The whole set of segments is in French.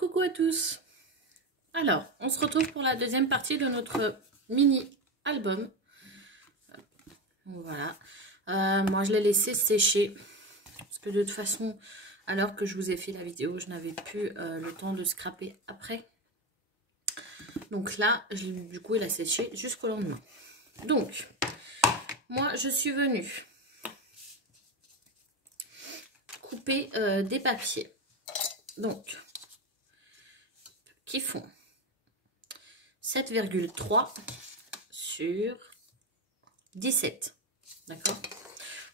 Coucou à tous. Alors, on se retrouve pour la deuxième partie de notre mini-album. Voilà. Moi, je l'ai laissé sécher. Parce que de toute façon, alors que je vous ai fait la vidéo, je n'avais plus le temps de scraper après. Donc là, du coup, il a séché jusqu'au lendemain. Donc, moi, je suis venue couper des papiers. Donc, qui font 7,3 sur 17. D'accord?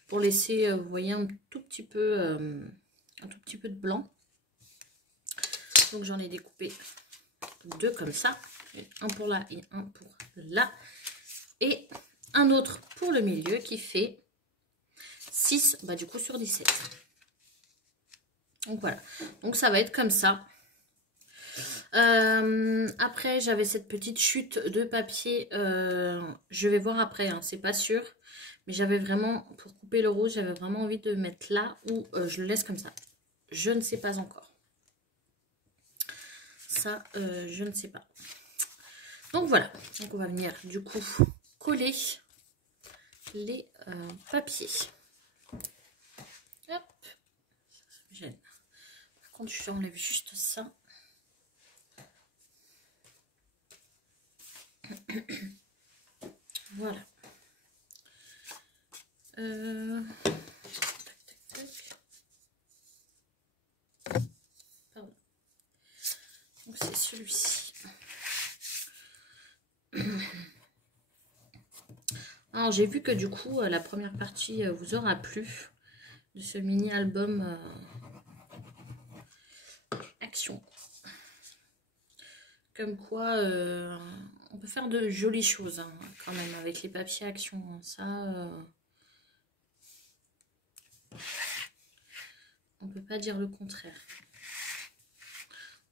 Pour laisser, vous voyez, un tout petit peu de blanc. Donc j'en ai découpé deux comme ça. Un pour là et un pour là. Et un autre pour le milieu qui fait 6, bah, du coup sur 17. Donc voilà. Donc ça va être comme ça. Après, j'avais cette petite chute de papier. Je vais voir après, hein, c'est pas sûr. Mais j'avais vraiment, pour couper le rose, j'avais vraiment envie de mettre là ou je le laisse comme ça. Je ne sais pas encore. Ça, je ne sais pas. Donc voilà. Donc on va venir du coup coller les papiers. Hop. Ça me gêne. Par contre, j'enlève juste ça. Voilà. Pardon. Donc c'est celui-ci. Alors j'ai vu que du coup la première partie vous aura plu de ce mini album action. Comme quoi on peut faire de jolies choses hein, quand même avec les papiers action. Ça on peut pas dire le contraire.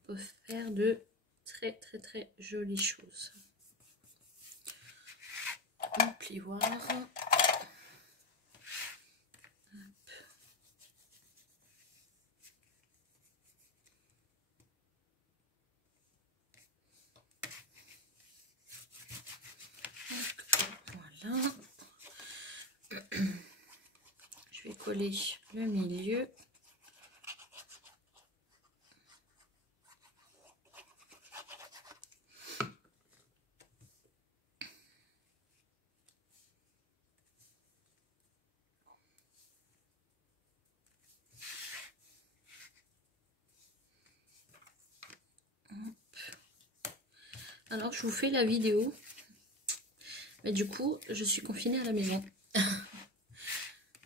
On peut faire de très jolies choses. Un plioir. Voilà. Je vais coller le milieu. Alors, je vous fais la vidéo. Mais du coup, je suis confinée à la maison.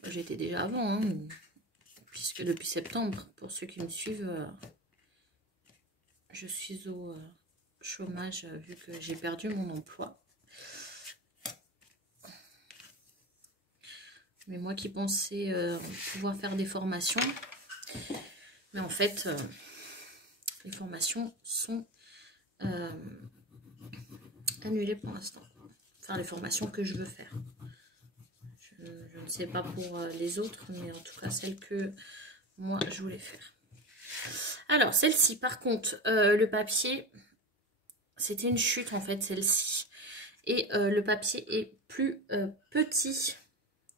J'étais déjà avant, hein, puisque depuis septembre, pour ceux qui me suivent, je suis au chômage vu que j'ai perdu mon emploi. Mais moi qui pensais pouvoir faire des formations, mais en fait, les formations sont annulées pour l'instant. Enfin, les formations que je veux faire. Je ne sais pas pour les autres, mais en tout cas, celles que moi, je voulais faire. Alors, celle-ci, par contre, le papier, c'était une chute, en fait, celle-ci. Et le papier est plus petit.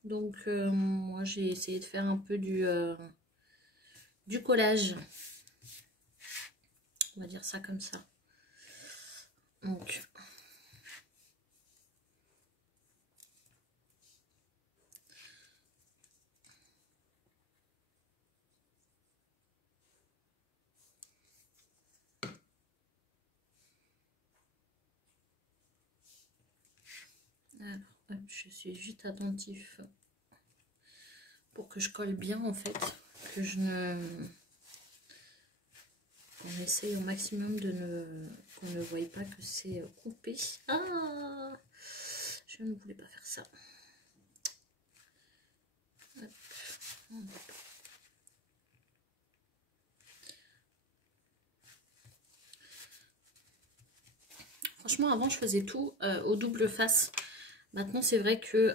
Donc, moi, j'ai essayé de faire un peu du collage. On va dire ça comme ça. Donc, alors, hop, je suis juste attentif pour que je colle bien, en fait. Que je ne... On essaye au maximum de qu'on ne voie pas que c'est coupé. Ah, je ne voulais pas faire ça. Hop. Franchement, avant, je faisais tout au double face. Maintenant, c'est vrai que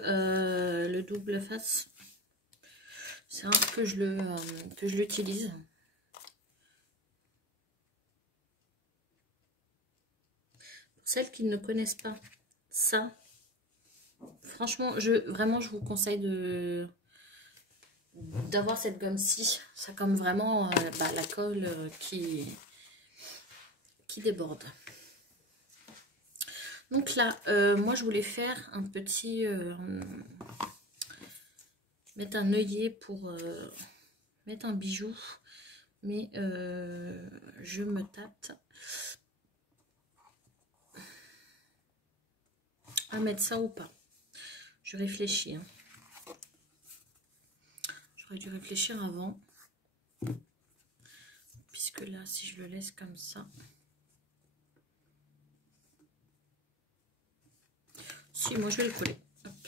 le double face, c'est un que je l'utilise. celles qui ne connaissent pas ça, franchement, vraiment, je vous conseille d'avoir cette gomme-ci. Ça comme vraiment la colle qui déborde. Donc là, moi, je voulais faire un petit... mettre un œillet pour mettre un bijou. Mais je me tâte à mettre ça ou pas. Je réfléchis. Hein. J'aurais dû réfléchir avant. Puisque là, si je le laisse comme ça... Si, moi je vais le coller. Hop.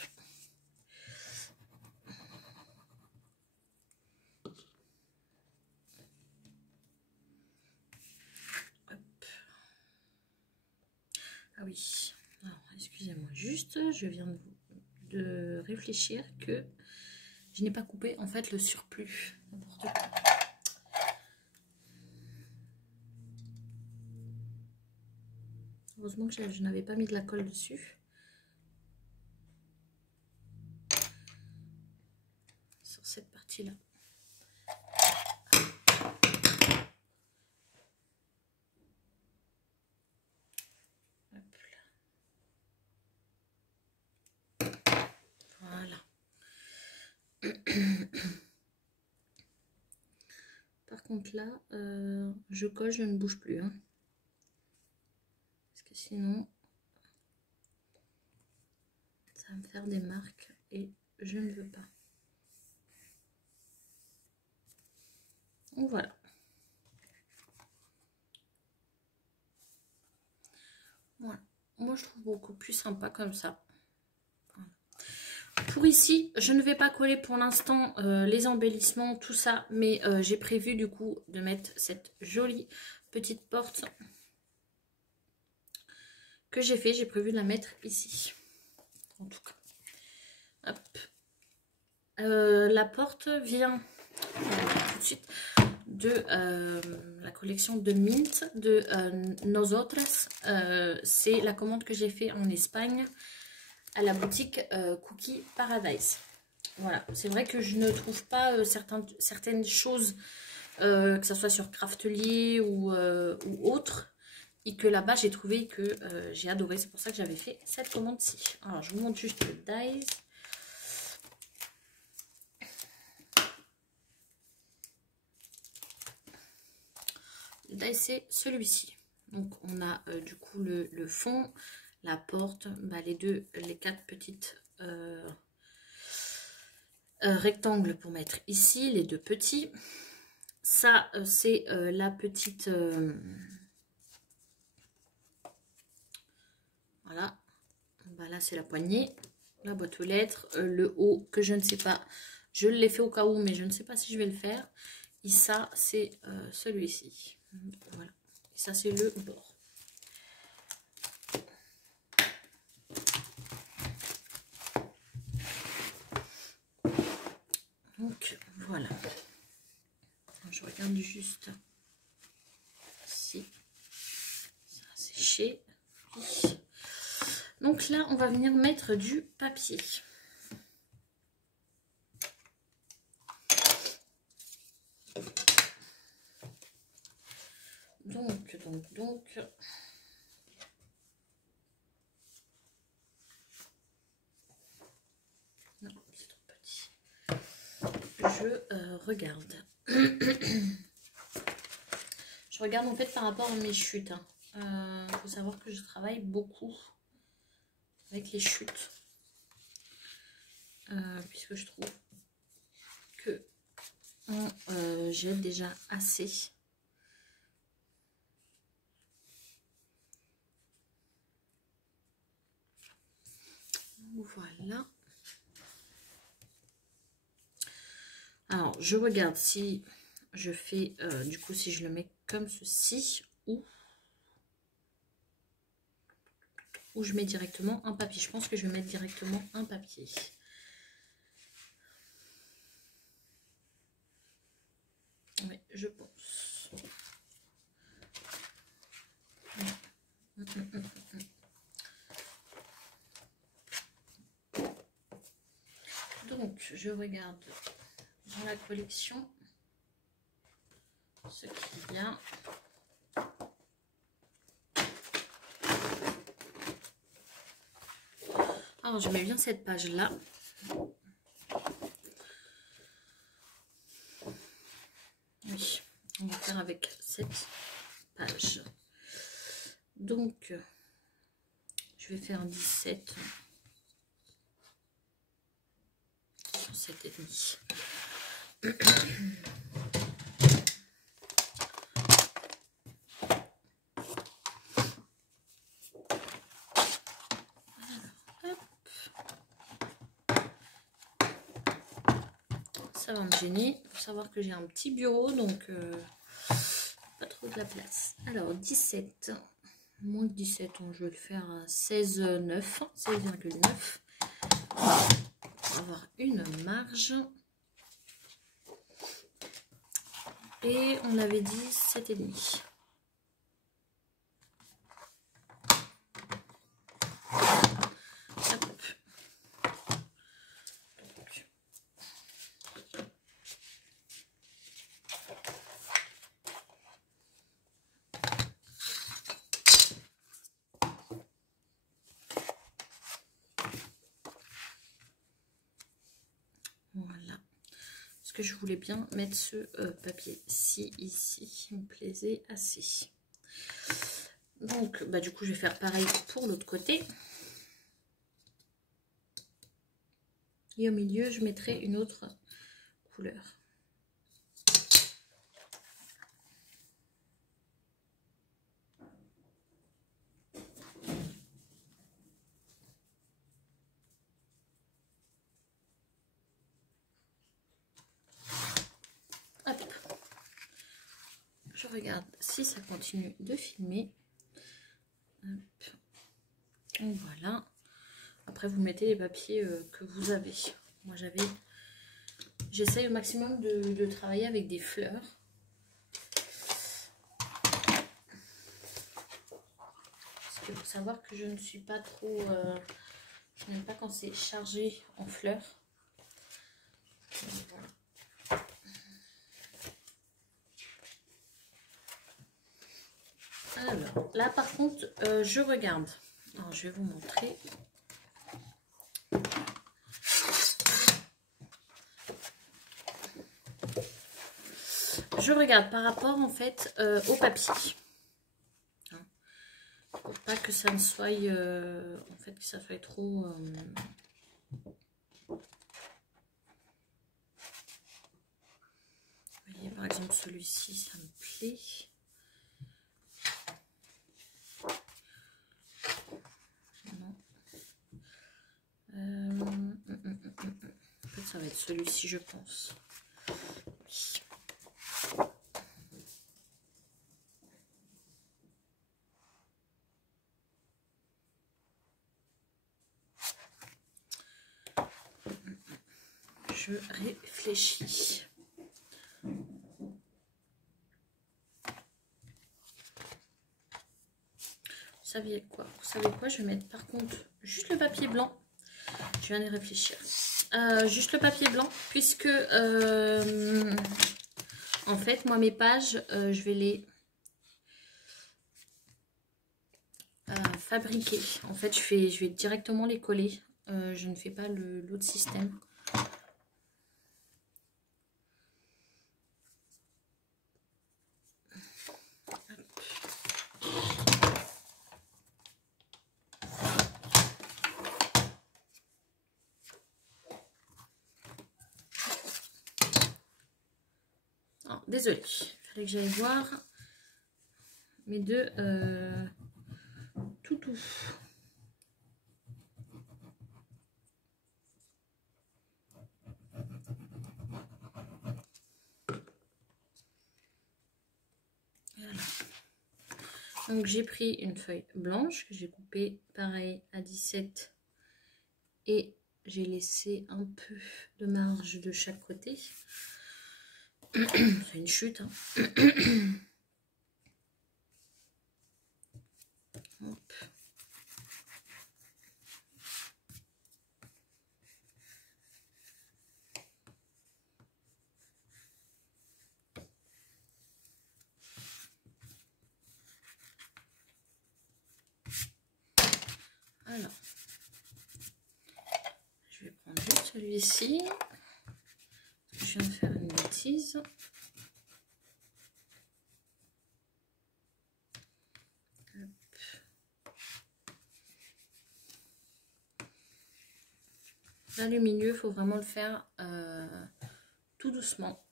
Hop. Ah oui. Alors, excusez-moi juste, je viens de réfléchir que je n'ai pas coupé en fait le surplus. N'importe quoi. Heureusement que je n'avais pas mis de la colle dessus. Sur cette partie-là. Voilà. Par contre là, je colle, je ne bouge plus. Hein. Parce que sinon, ça va me faire des marques et je ne veux pas. Donc voilà. Voilà. Moi, je trouve beaucoup plus sympa comme ça. Voilà. Pour ici, je ne vais pas coller pour l'instant les embellissements, tout ça. Mais j'ai prévu du coup de mettre cette jolie petite porte que j'ai fait. J'ai prévu de la mettre ici. En tout cas. Hop. La porte vient tout de suite de la collection de Mint de Nosotras. C'est la commande que j'ai fait en Espagne à la boutique Cookie Paradise. Voilà, c'est vrai que je ne trouve pas certaines choses, que ce soit sur Craftly ou autre, et que là-bas j'ai trouvé que j'ai adoré. C'est pour ça que j'avais fait cette commande-ci. Alors je vous montre juste le dies. Le dies c'est celui-ci. Donc on a du coup le fond, la porte, les quatre petites rectangles pour mettre ici, les deux petits. Ça c'est la petite voilà. Là c'est la poignée, la boîte aux lettres, le haut que je ne sais pas, je l'ai fait au cas où mais je ne sais pas si je vais le faire. Et ça c'est celui-ci. Voilà. Et ça c'est le bord. Donc voilà. Je regarde juste si ça a séché. Donc là on va venir mettre du papier. Donc. Non, c'est trop petit. Je regarde. Je regarde en fait par rapport à mes chutes. Il faut savoir que je travaille beaucoup avec les chutes. Puisque je trouve que j'ai déjà assez. Voilà. Alors, je regarde si je fais, du coup, si je le mets comme ceci ou je mets directement un papier. Je pense que je vais mettre directement un papier. Oui, je pense. je regarde dans la collection ce qu'il y a. Alors, j'aimais bien cette page-là. Oui, on va faire avec cette page. Donc, je vais faire 17 sur 7,5. Ça va me gêner. Il faut savoir que j'ai un petit bureau, donc pas trop de la place. Alors, 17, moins de 17, je vais le faire à 16,9, 16,9. Pour avoir une marge. Et on avait dit 7,5. Voilà. Parce que je voulais bien mettre ce papier-ci, ici. Il me plaisait assez. Donc, bah, du coup, je vais faire pareil pour l'autre côté. Et au milieu, je mettrai une autre couleur. Hop. Je regarde si ça continue de filmer. Hop. Donc voilà. Après, vous mettez les papiers que vous avez. Moi, j'essaye au maximum de travailler avec des fleurs. Parce qu'il faut savoir que je ne suis pas trop... je n'aime pas quand c'est chargé en fleurs. Voilà. Alors, là, par contre, je regarde. Alors, je vais vous montrer. Je regarde par rapport, en fait, au papier. Pour pas que ça ne soit... en fait, que ça soit trop... Vous voyez, par exemple, celui-ci, ça me plaît. En fait, ça va être celui-ci, je pense. Oui. Je réfléchis. Vous savez quoi? Je vais mettre par contre juste le papier blanc. Je viens de réfléchir. Juste le papier blanc, puisque en fait, moi, mes pages, je vais les fabriquer. En fait, je vais directement les coller. Je ne fais pas l'autre système. Oh, désolée, il fallait que j'aille voir mes deux toutous. Voilà. Donc j'ai pris une feuille blanche que j'ai coupée pareil à 17 et j'ai laissé un peu de marge de chaque côté. C'est une chute, hein. Hop. celui-ci. Je viens de faire une bêtise. Là, le milieu, il faut vraiment le faire tout doucement.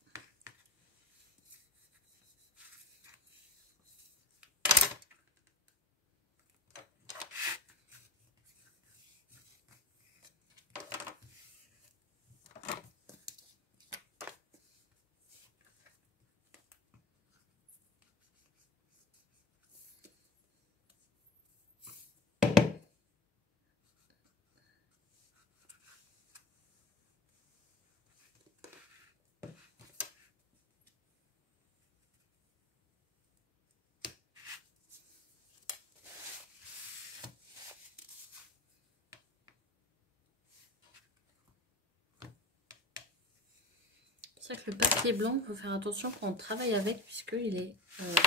C'est vrai que le papier blanc, il faut faire attention quand on travaille avec, puisqu'il est,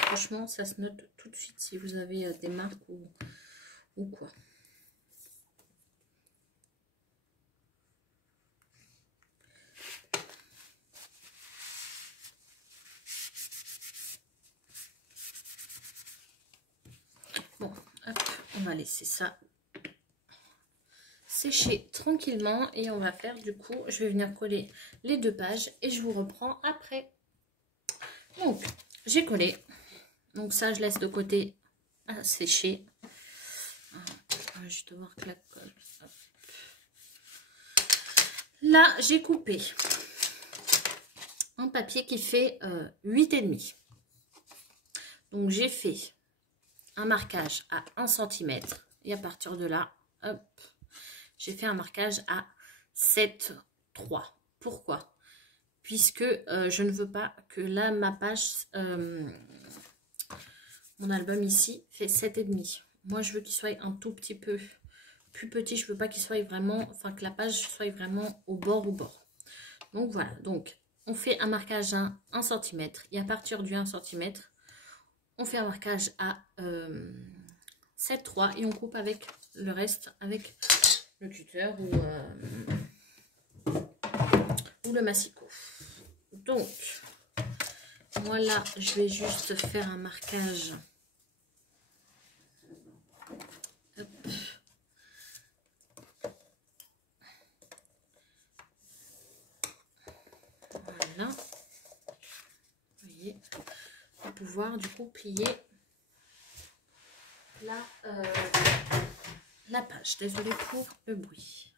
franchement, ça se note tout de suite si vous avez des marques ou quoi. Bon, hop, on va laisser ça sécher tranquillement et on va faire du coup, je vais venir coller les 2 pages et je vous reprends après. Donc, j'ai collé. Donc ça, je laisse de côté à sécher. Je vais juste voir que la colle. Hop. Là, j'ai coupé un papier qui fait 8,5. Donc, j'ai fait un marquage à 1 cm. Et à partir de là, hop, j'ai fait un marquage à 7,3. Pourquoi? Puisque je ne veux pas que là, ma page, mon album ici, fait 7,5. Moi, je veux qu'il soit un tout petit peu plus petit. Je veux pas qu'il soit vraiment, enfin que la page soit vraiment au bord. Donc voilà, donc on fait un marquage à 1 cm. Et à partir du 1 cm, on fait un marquage à 7,3 et on coupe avec le reste avec le cutter ou le massicot. Donc, moi là, je vais juste faire un marquage. Hop. Voilà. Vous voyez, pour pouvoir du coup plier la page. Désolée pour le bruit.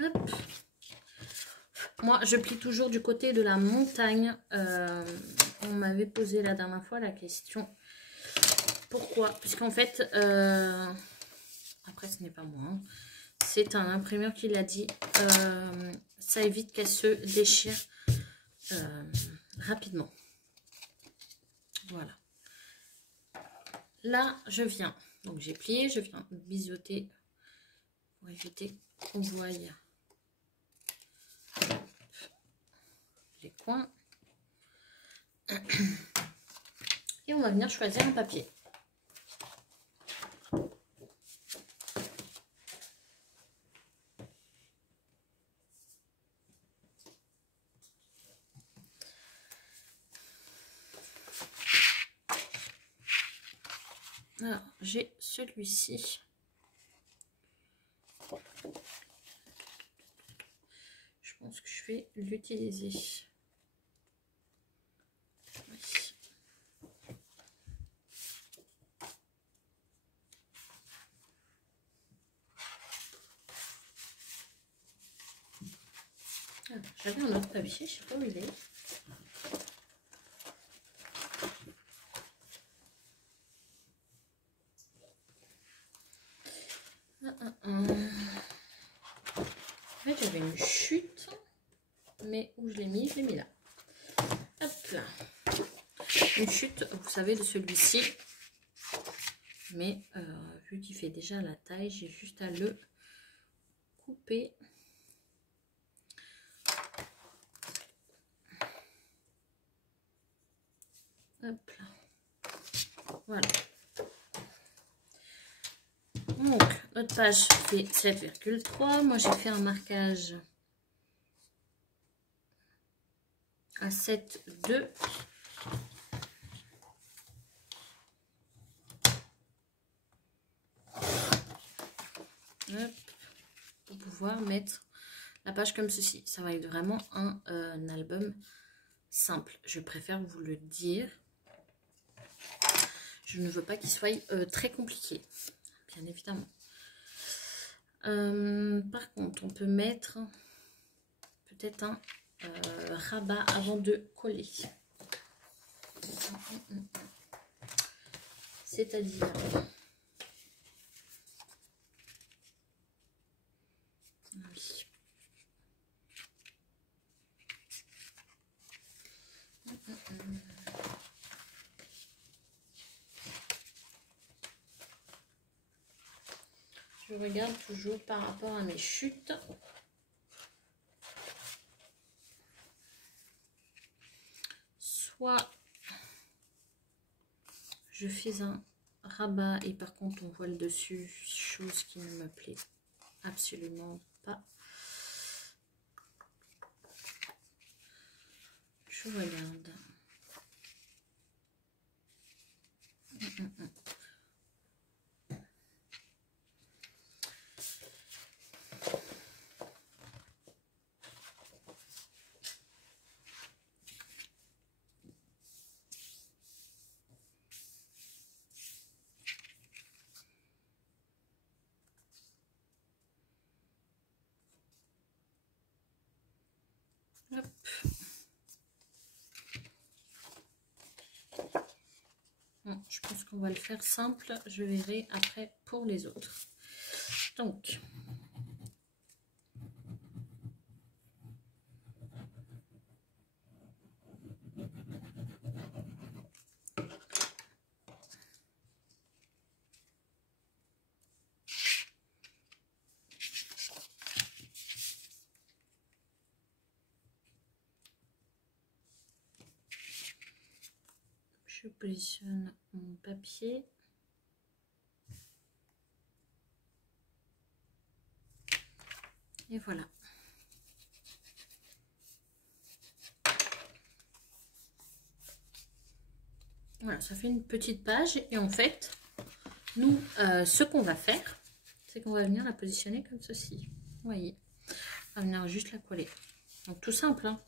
Hop. Moi, je plie toujours du côté de la montagne. On m'avait posé la dernière fois la question. Pourquoi? Puisqu'en fait, après ce n'est pas moi, hein, c'est un imprimeur qui l'a dit. Ça évite qu'elle se déchire rapidement. Voilà. Là, je viens. Donc, j'ai plié, je viens biseauter pour éviter qu'on voie les coins. Et on va venir choisir un papier. Alors, j'ai celui-ci. Je pense que je vais l'utiliser. Oui. J'avais un autre papier, je ne sais pas où il est. En fait, j'avais une chute, mais où je l'ai mis là. Hop là. Une chute, vous savez, de celui-ci. Mais vu qu'il fait déjà la taille, j'ai juste à le couper. Hop là. Voilà. Donc, notre page fait 7,3. Moi, j'ai fait un marquage à 7,2. Pour pouvoir mettre la page comme ceci. Ça va être vraiment un album simple. Je préfère vous le dire. Je ne veux pas qu'il soit très compliqué, bien évidemment. Par contre, on peut mettre peut-être un rabat avant de coller. C'est-à-dire... Oui. Je regarde toujours par rapport à mes chutes. Soit je fais un rabat et par contre on voit le dessus, chose qui ne me plaît absolument pas. Je regarde. Hop. Bon, je pense qu'on va le faire simple. Je verrai après pour les autres. Donc, je positionne mon papier. Et voilà. Voilà, ça fait une petite page. Et en fait, nous, ce qu'on va faire, c'est qu'on va venir la positionner comme ceci. Vous voyez, on va venir juste la coller. Donc tout simple, hein.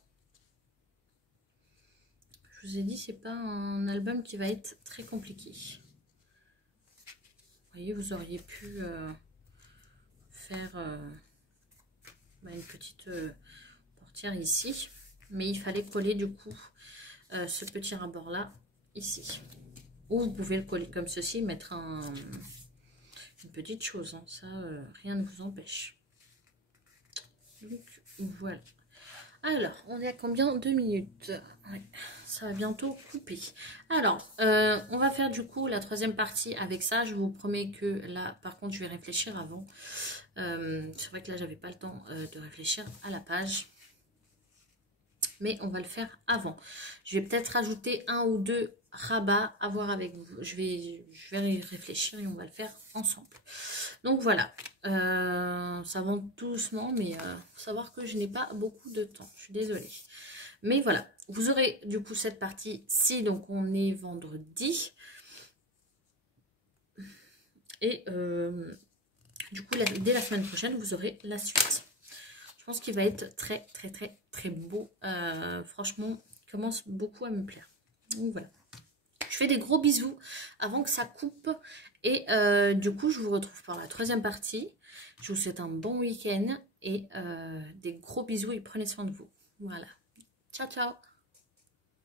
Je vous ai dit, c'est pas un album qui va être très compliqué. Vous voyez, vous auriez pu faire une petite portière ici, mais il fallait coller du coup ce petit ras-bord là ici. Ou vous pouvez le coller comme ceci, mettre une petite chose, hein. Ça rien ne vous empêche. Donc voilà. Alors, on est à combien? 2 minutes. Ouais, ça va bientôt couper. Alors, on va faire du coup la troisième partie avec ça. Je vous promets que là, par contre, je vais réfléchir avant. C'est vrai que là, j'avais pas le temps de réfléchir à la page. Mais on va le faire avant. Je vais peut-être rajouter 1 ou 2 rabats à voir avec vous. Je vais y réfléchir et on va le faire ensemble. Donc voilà, ça avance doucement, mais faut savoir que je n'ai pas beaucoup de temps. Je suis désolée. Mais voilà, vous aurez du coup cette partie-ci, donc on est vendredi. Et du coup, dès la semaine prochaine, vous aurez la suite. Je pense qu'il va être très, très, très, très beau. Franchement, il commence beaucoup à me plaire. Donc voilà. Je fais des gros bisous avant que ça coupe. Et du coup, je vous retrouve pour la troisième partie. Je vous souhaite un bon week-end et des gros bisous et prenez soin de vous. Voilà. Ciao, ciao.